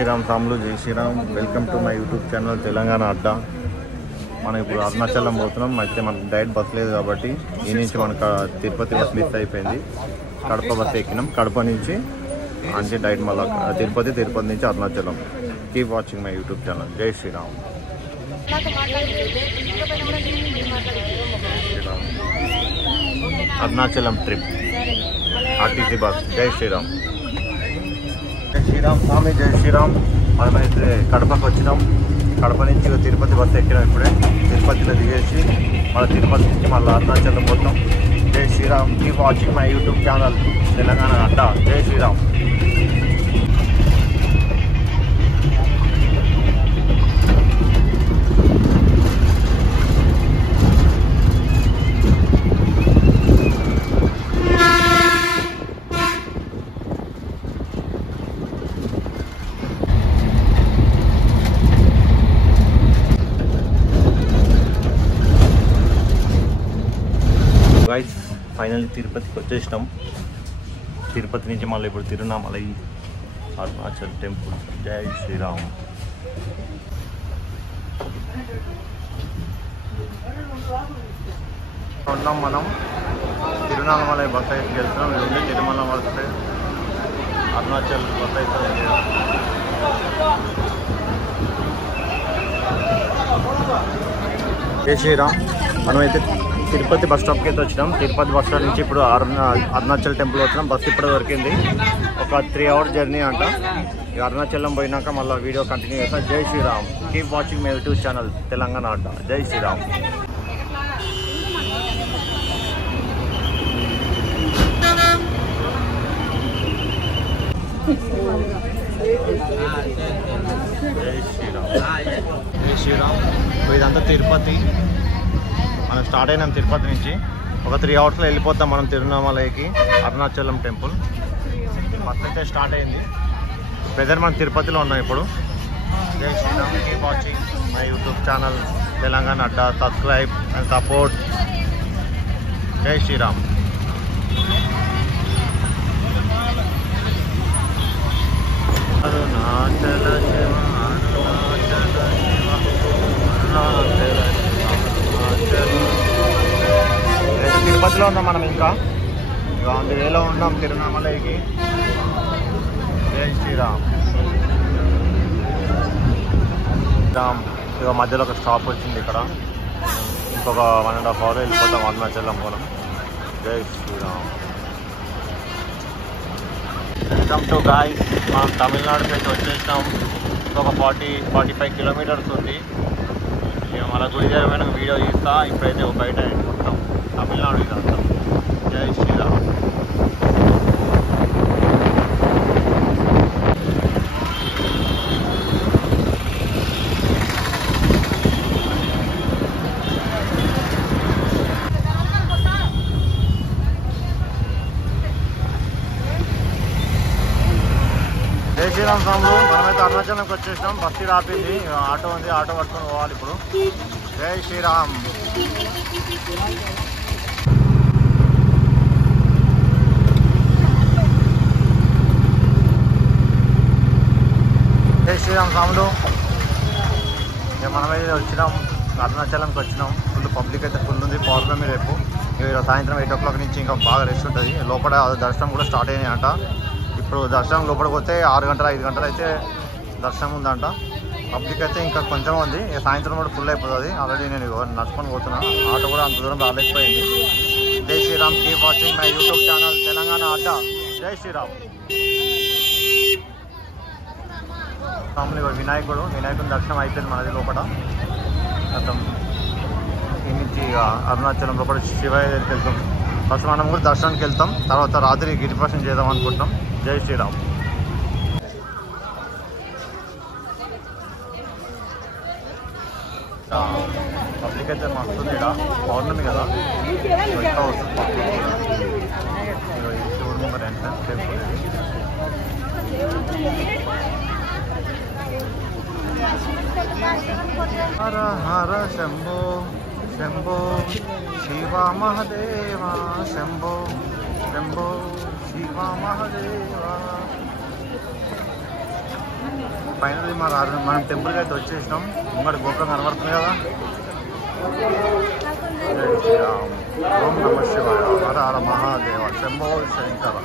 శ్రీరామ్ సాములు జై Sriram. Welcome to my YouTube channel Telangana అడ్డా. మనం ఇప్పుడు అరుణాచలం పోతున్నాం. అయితే మనకు డైరెక్ట్ బస్ లేదు కాబట్టి ఈ నుంచి మనకు తిరుపతి బస్ మిస్ అయిపోయింది. కడప బస్ ఎక్కినాం. కడప నుంచి అంటే డైరెక్ట్ మళ్ళీ తిరుపతి నుంచి Arunachalam. Keep watching my YouTube channel. జై Sriram. Arunachalam trip RTC bus. జై శ్రీరామ్. జై శ్రీరామ్ స్వామి. జై శ్రీరామ్. మనమైతే కడపకు వచ్చినాం. కడప నుంచి తిరుపతి బస్సు ఎక్కినాం. ఇప్పుడే తిరుపతిలో దిగేసి మళ్ళీ తిరుపతి నుంచి మళ్ళీ అరుణాచలం పోతాం. జై Sriram. Keep watching my YouTube channel Telangana అడ్డా. జై శ్రీరామ్. గైస్ ఫైనల్లీ తిరుపతికి వచ్చేసినాం. తిరుపతి నుంచి మళ్ళీ ఇప్పుడు తిరువణామలై అరుణాచల్ టెంపుల్. జై శ్రీరామ్. ఉన్నాం మనం తిరువణామలై బస్ అయితే వెళ్తున్నాం. ఇది తిరుమల వస్తే అరుణాచల్ బస్ అయితే జై శ్రీరామ్. మనమైతే తిరుపతి బస్ స్టాప్కి అయితే వచ్చినాం. తిరుపతి బస్ స్టాప్ నుంచి ఇప్పుడు అరుణాచల్ టెంపుల్ వచ్చినాం. బస్ ఇప్పుడు దొరికింది. ఒక 3 hours జర్నీ అంట. అరుణాచలం పోయినాక మళ్ళీ వీడియో కంటిన్యూ చేస్తాం. జై Sriram. Keep watching my YouTube channel Telangana అడ్డా. జై శ్రీరామ్. జై శ్రీరామ్. జై శ్రీరామ్. ఇదంతా తిరుపతి. మనం స్టార్ట్ అయినాం తిరుపతి నుంచి. ఒక 3 hours వెళ్ళిపోతాం మనం తిరువణామలైకి అరుణాచలం టెంపుల్. బస్ అయితే స్టార్ట్ అయింది. ప్రెజెంట్ మనం తిరుపతిలో ఉన్నాం ఇప్పుడు. జై Sriram. Keep watching my YouTube channel Telangana Adda. Subscribe and support. జై శ్రీరామ్. అరుణాచల శివ అరుణాచల శివ అరుణాచల తిరుపతిలో ఉన్నాం మనం. ఇంకా ఆన్ ది వేలో ఉన్నాం తిరువణామలైకి. జై శ్రీరామ్. ఇక మధ్యలో ఒక స్టాప్ వచ్చింది ఇక్కడ. ఇంకొక 1.5 hours వెళ్ళిపోతాం అరుణాచలం మనం. జై శ్రీరామ్. Welcome to guys. మనం తమిళనాడుకి అయితే వచ్చేసినాం. ఇంకొక 40-45 kilometers ఉంది. మన గుడి దగ్గర వీడియో తీస్తా. ఇప్పుడైతే ఒక బయట మొత్తం తమిళనాడు ఇదంతా. జై శ్రీరామ్. జై శ్రీరామ్ స్వాములు. మనమైతే అరుణాచలంకి వచ్చేసినాం. బస్సు రాపింది. ఆటో ఉంది. ఆటో పట్టుకొని పోవాలి ఇప్పుడు. జై శ్రీరామ్. జై శ్రీరామ్ స్వాములు. మనమైతే వచ్చినాం అరుణాచలంకి వచ్చినాం. ఫుల్ పబ్లిక్ అయితే ఫుల్ ఉంది. పౌర్ణమి రేపు. సాయంత్రం 8 o'clock నుంచి ఇంకా బాగా రెస్ట్ ఉంటుంది. లోపల దర్శనం కూడా స్టార్ట్ అయినాయి అంట. ఇప్పుడు దర్శనం లోపలికి పోతే 6 గంటలు 5 గంటలు అయితే దర్శనం ఉందంట. పబ్లిక్ అయితే ఇంకా కొంచెం ఉంది. సాయంత్రం కూడా ఫుల్ అయిపోతుంది. ఆల్రెడీ నేను నడుచుకొని పోతున్నాను. ఆటో కూడా అంత దూరం రాలేకపోయింది. జై Sriram. Keep watching my YouTube channel Telangana అడ్డా. జై శ్రీరామ్. మామూలు వినాయకుని దర్శనం అయిపోయింది మనది లోపల. మొత్తం ఈ నుంచి అరుణాచలం లోపల శివయ్య దగ్గరికి వెళ్తాం. ఫస్ట్ మనం కూడా దర్శనానికి వెళ్తాం. తర్వాత రాత్రి గిరిప్రదక్షిణ చేద్దాం అనుకుంటాం. జై శ్రీరామ్. పబ్లిక్ అయితే మస్తుంది. ఇక్కడ పౌర్ణమి కదా, ఇంకా వస్తుంది పబ్లిక్. శివుడు ముంగర ఎంట్రన్స్ టెంపుల్ ఇది. హర హర శంభో శంభో శివ మహదేవ శంభో శంభో శివ మహదేవ. ఫైనల్లీ మనం టెంపుల్కి అయితే వచ్చేసినాం. ముంగడి గోపురం కనబడుతుంది కదా. ఓం నమ శివాయ, హర హర మహాదేవ, శంభో శంకర.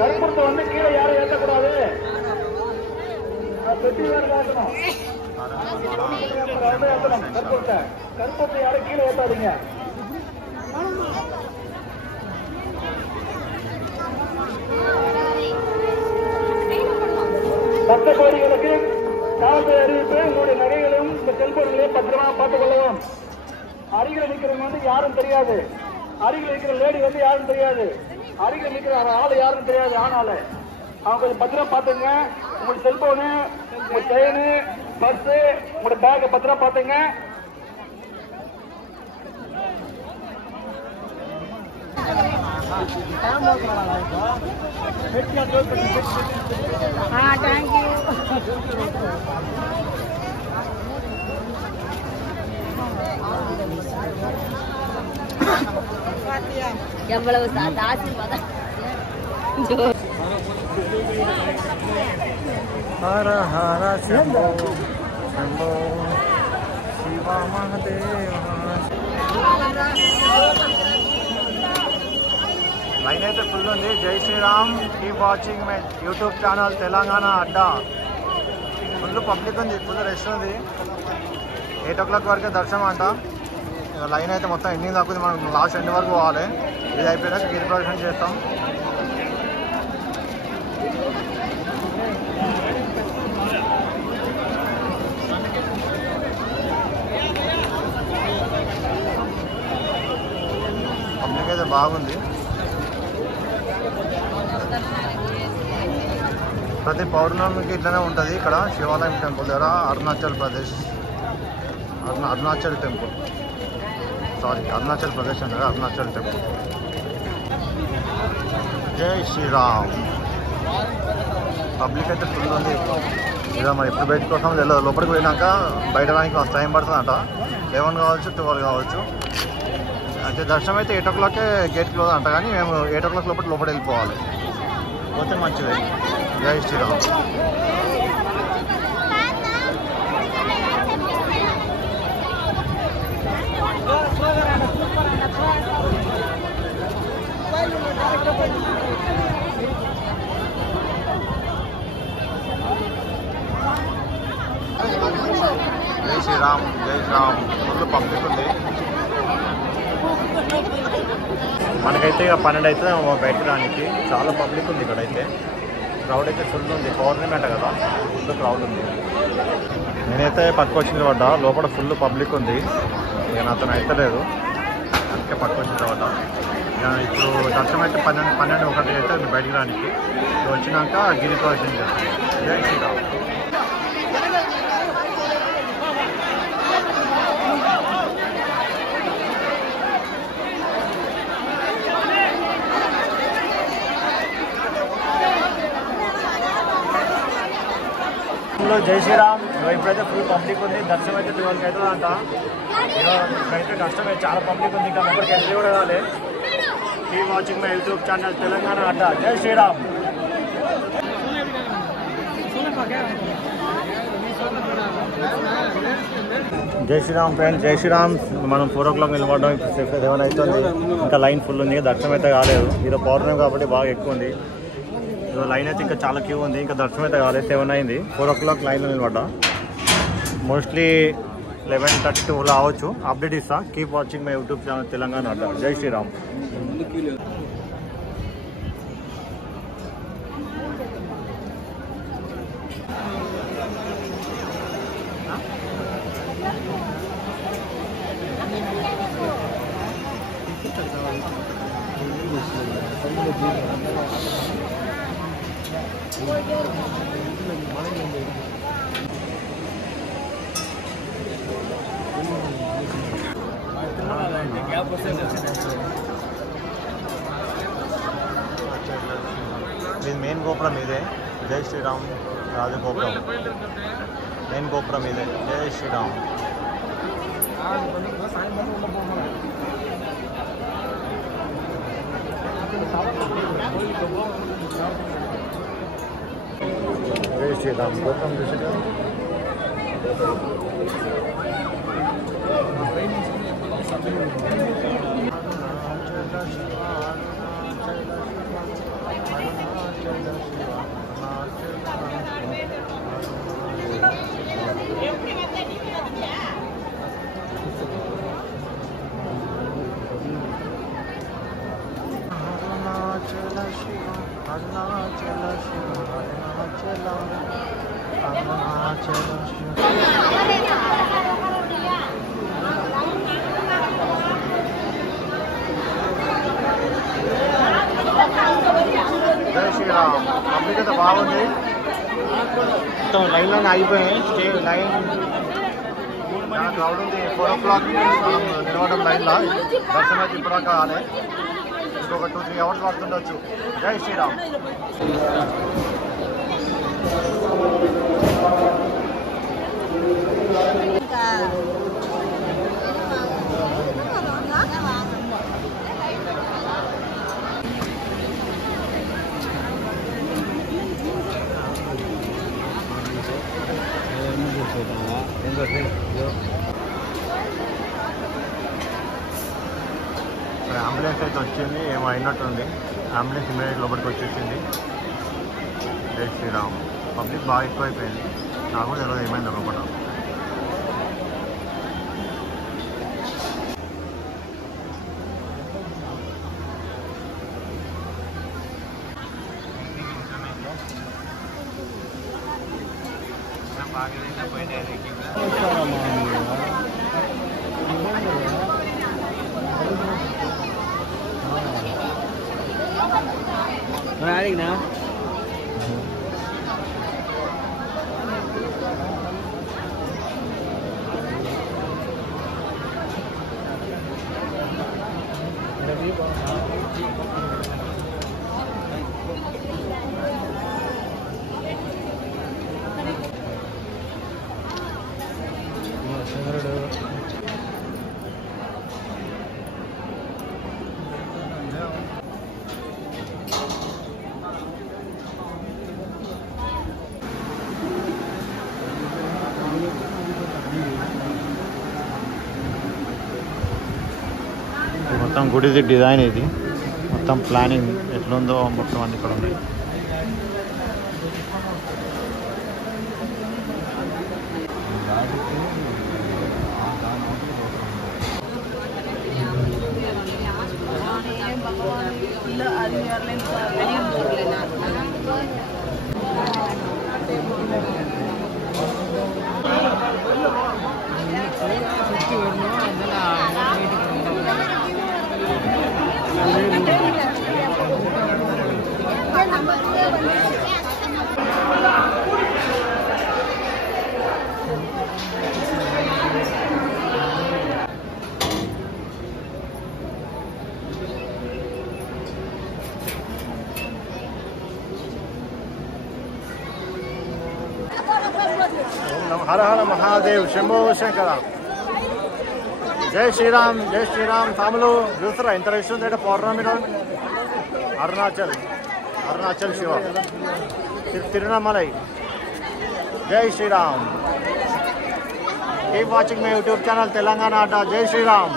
கருப்பத்தை வந்து கீழே யாரும் ஏற்றக்கூடாது. கருப்பத்தை யாரும் கீழே ஏற்றாதீங்க. பக்த கோரிகளுக்கு காவல்துறை அறிவிப்பு. உங்களுடைய நகைகளையும் இந்த செல்போன்களையும் பத்திரமா பார்த்துக் கொள்ளவும். அருகில் நிற்கிறவங்க வந்து யாரும் தெரியாது. அருகில் இருக்கிற லேடி வந்து யாரும் தெரியாது. அருகில் நிற்கிற ஆளு யாரும் தெரியாது. ஆனால அவங்க கொஞ்சம் பத்திரம் பார்த்துங்க. உங்களுடைய செல்போனு, உங்க செயினு, பர்ஸு, உங்களுடைய பேக்கை பத்திரம் பார்த்துங்க. எவ்வளவு ஆசீர்வாதம். హర హర శంభో శంభో శివ మహాదేవ. లైన్ అయితే ఫుల్ ఉంది. జై Sriram. Keep watching my YouTube channel Telangana Adda. Full public ఉంది, ఫుల్ రష్ ఉంది. 8 o'clock వరకే దర్శనం అంట. లైన్ అయితే మొత్తం ఎండింగ్ దాకా మనం లాస్ట్ ఎండ్ వరకు పోవాలి. ఇది అయిపోయినాక గిరి ప్రదర్శన చేస్తాం. పబ్లిక్ అయితే బాగుంది. ప్రతి పౌర్ణమికి ఇట్లనే ఉంటుంది ఇక్కడ శివాలయం టెంపుల్ దగ్గర. అరుణాచల్ ప్రదేశ్, అరుణాచల్ టెంపుల్, సారీ అరుణాచల్ ప్రదేశ్ అన్నారు, అరుణాచల్ టెంపుల్. జై శ్రీరామ్. పబ్లిక్ అయితే ఫుల్ ఉంది. ఇక మరి ఎప్పుడు బయటకు వస్తాం తెలియదు. లోపలికి పోయినాక బయట రానికి టైం పడుతుందంట. 11 కావచ్చు, 12 కావచ్చు. అయితే దర్శనం అయితే 8 o'clock గేట్ క్లోజ్ అంట. కానీ మేము 8 o'clock లోపల వెళ్ళిపోవాలి. పోతే మంచిది. జై శ్రీరామ్. జై శ్రీరామ్, జై శ్రీరామ్. ఫుల్ పబ్లిక్ ఉంది. మనకైతే ఇక 12 అయితే బయటకు రానికి. చాలా పబ్లిక్ ఉంది ఇక్కడైతే. క్రౌడ్ అయితే ఫుల్ ఉంది. పౌర్ణమి అంట కదా, ఫుల్ క్రౌడ్ ఉంది. నేనైతే పట్టుకొచ్చిన పడ్డ. లోపల ఫుల్ పబ్లిక్ ఉంది. ఇక నాతో అయితే లేదు, అందుకే పట్టుకొచ్చిన పడ్డ. ఇక ఇప్పుడు దర్శనం అయితే 12, 1 అయితే బయటికి రానికి. వచ్చినాక గిరి ప్రదర్శన చేస్తాం. జై శ్రీరామ్. జై శ్రీరామ్. ఇప్పుడైతే ఫుల్ పబ్లిక్ ఉంది. దర్శనం అయితే 12 అవుతుంది అంట. ఇక్కడైతే కష్టమే, చాలా పబ్లిక్ ఉంది. ఇంకా లోపలికి ఎంట్రీ కూడా కావాలి. Keep watching my YouTube channel Telangana అడ్డా. జై శ్రీరామ్. జై శ్రీరామ్ ఫ్రెండ్స్, జై శ్రీరామ్. మనం 4 o'clock నిలబడ్డాం. ఇప్పుడు 7 అవుతుంది. ఇంకా లైన్ ఫుల్ ఉంది. దర్శనం అయితే కాలేదు. ఈరోజు పౌర్ణమి కాబట్టి బాగా ఎక్కువ ఉంది. లైన్ అయితే ఇంకా చాలా క్యూ ఉంది. ఇంకా దర్శనం అయితే కాలేదు. 7 అయింది. 4 o'clock లైన్లో నిలబడ్డా. మోస్ట్లీ 11:30 to రావచ్చు. అప్డేట్ ఇస్తా. Keep watching my YouTube channel Telangana అడ్డా. జై శ్రీరామ్. ఇది మెయిన్ గోపురం ఇదే. జై శ్రీరామ్. రాజగోపురం మెయిన్ గోపురం ఇదే. జై శ్రీరామ్. జై శ్రీరామ్ గౌతమ్ జై శ్రీరామ్ పబ్లిక్ అయితే బాగుంది. మొత్తం లైన్లోనే అయిపోయాయి. లైన్ క్రౌడ్ ఉంది. 4 o'clock మనం నిలవడం లైన్లో. దర్శనం అయితే ఇప్పటిదాకా కాలే. ఇంకొక 2-3 hours పడుతుండొచ్చు. జై శ్రీరామ్. అంబులెన్స్ అయితే వచ్చింది. ఏమో అయినట్టుంది. అంబులెన్స్ ఇమీడియట్ లోపలికి వచ్చేసింది. జై శ్రీరామ్. పబ్లిక్ బాగా ఎక్కువైపోయింది. నాకు కూడా తెలియదు ఏమైంది లోపల. Nah. మొత్తం గుడిది డిజైన్ ఇది. మొత్తం ప్లానింగ్ ఎట్లుందో మొత్తం అన్ని ఇక్కడ ఉన్నాయి. హర హర మహాదేవ్ శంభో శంకర. జై శ్రీరామ్. జై శ్రీరామ్. తమ్ములు చూస్తారా ఇంత రష్ ఉంది అంటే పౌర్ణమిలో. అరుణాచల్ శివ తిరువణమలై. జై Sriram. Keep watching my YouTube channel Telangana అడ్డా. జై శ్రీరామ్.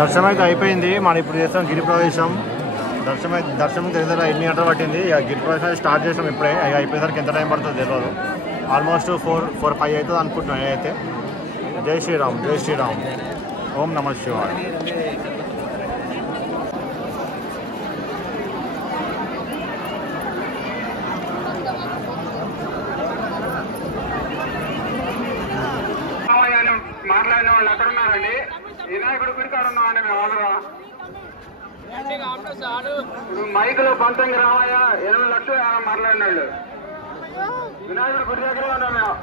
దర్శనం అయితే అయిపోయింది. మనం ఇప్పుడు చేస్తాం గిరి ప్రవేశం. దర్శనం తెలియదు ఎన్ని గంటలు పట్టింది. గిరి ప్రవేశం స్టార్ట్ చేసాం ఇప్పుడే. అయిపోయేసరికి ఎంత టైం పడుతుందో తెలియదు. ఆల్మోస్ట్ 4-5 అవుతుంది అనుకుంటున్నాను అయితే. జై శ్రీరామ్. జై శ్రీరామ్. ఓం నమః శివాయ. వినాయకుడు గురికాడున్నామండి మేము ఆడరా ఇప్పుడు మైకులో పంతంగి రామయ్య 8 లక్షలు మాట్లాడినాళ్ళు వినాయకుడు గుడి దగ్గర ఉన్నాం మేము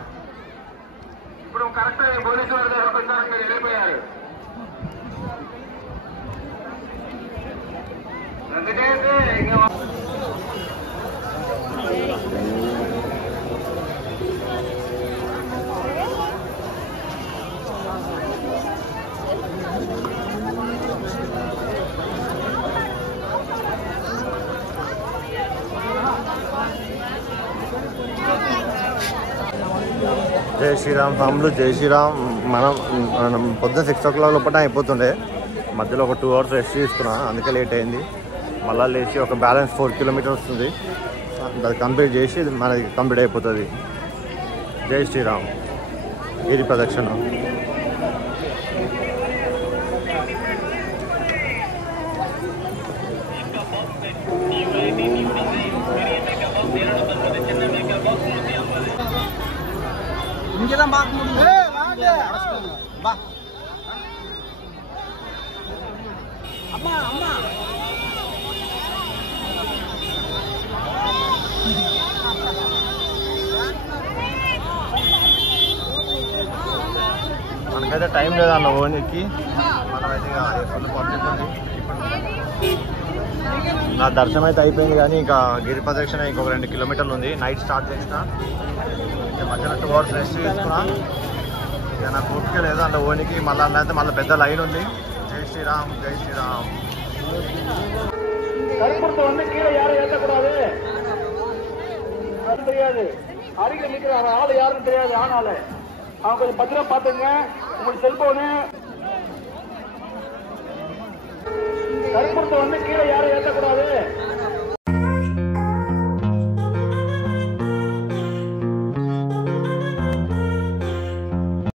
ఇప్పుడు కరెక్ట్ పోలీసు వారి దగ్గరకు వచ్చారు మీరు వెళ్ళిపోయారు ఎందుకంటే జై శ్రీరామ్ ఫ్యామిలీ జై శ్రీరామ్. మనం పొద్దున్న 6 o'clock లోపల అయిపోతుండే, మధ్యలో ఒక 2 hours రెస్ట్ తీసుకున్నా, అందుకే లేట్ అయింది. మళ్ళీ లేచి ఒక బ్యాలెన్స్ 4 kilometers వస్తుంది, అది కంప్లీట్ చేసి మనకి కంప్లీట్ అయిపోతుంది. జై శ్రీరామ్. గిరి ప్రదక్షిణ. இங்கதான் பார்க்க முடியும். அம்மா அம்மா మనకైతే టైం లేదన్న ఓనికి, మనమైతే ఫుల్ పబ్లిక్ ఉంది. నా దర్శనం అయితే అయిపోయింది, కానీ ఇంకా గిరి ప్రదక్షిణ ఇంకొక 2 kilometers ఉంది. నైట్ స్టార్ట్ చేసిన, మధ్యలో 2 hours రెస్ట్ తీసుకున్నా. ఇక నాకు ఓపిక లేదు అంటే ఓనికి. మళ్ళీ అయితే మళ్ళీ పెద్ద లైన్ ఉంది. జై శ్రీరామ్ జై శ్రీరామ్. கருப்பத்தை வந்து கீழே யாரும் ஏற்றக்கூடாது, அது தெரியாது. அருகில் நிற்கிற ஆள் யாருன்னு தெரியாது. ஆனால அவங்க கொஞ்சம் பத்திரமா பார்த்துங்க. உங்களுக்கு செல்போனு கருப்பத்தை வந்து கீழே யாரும்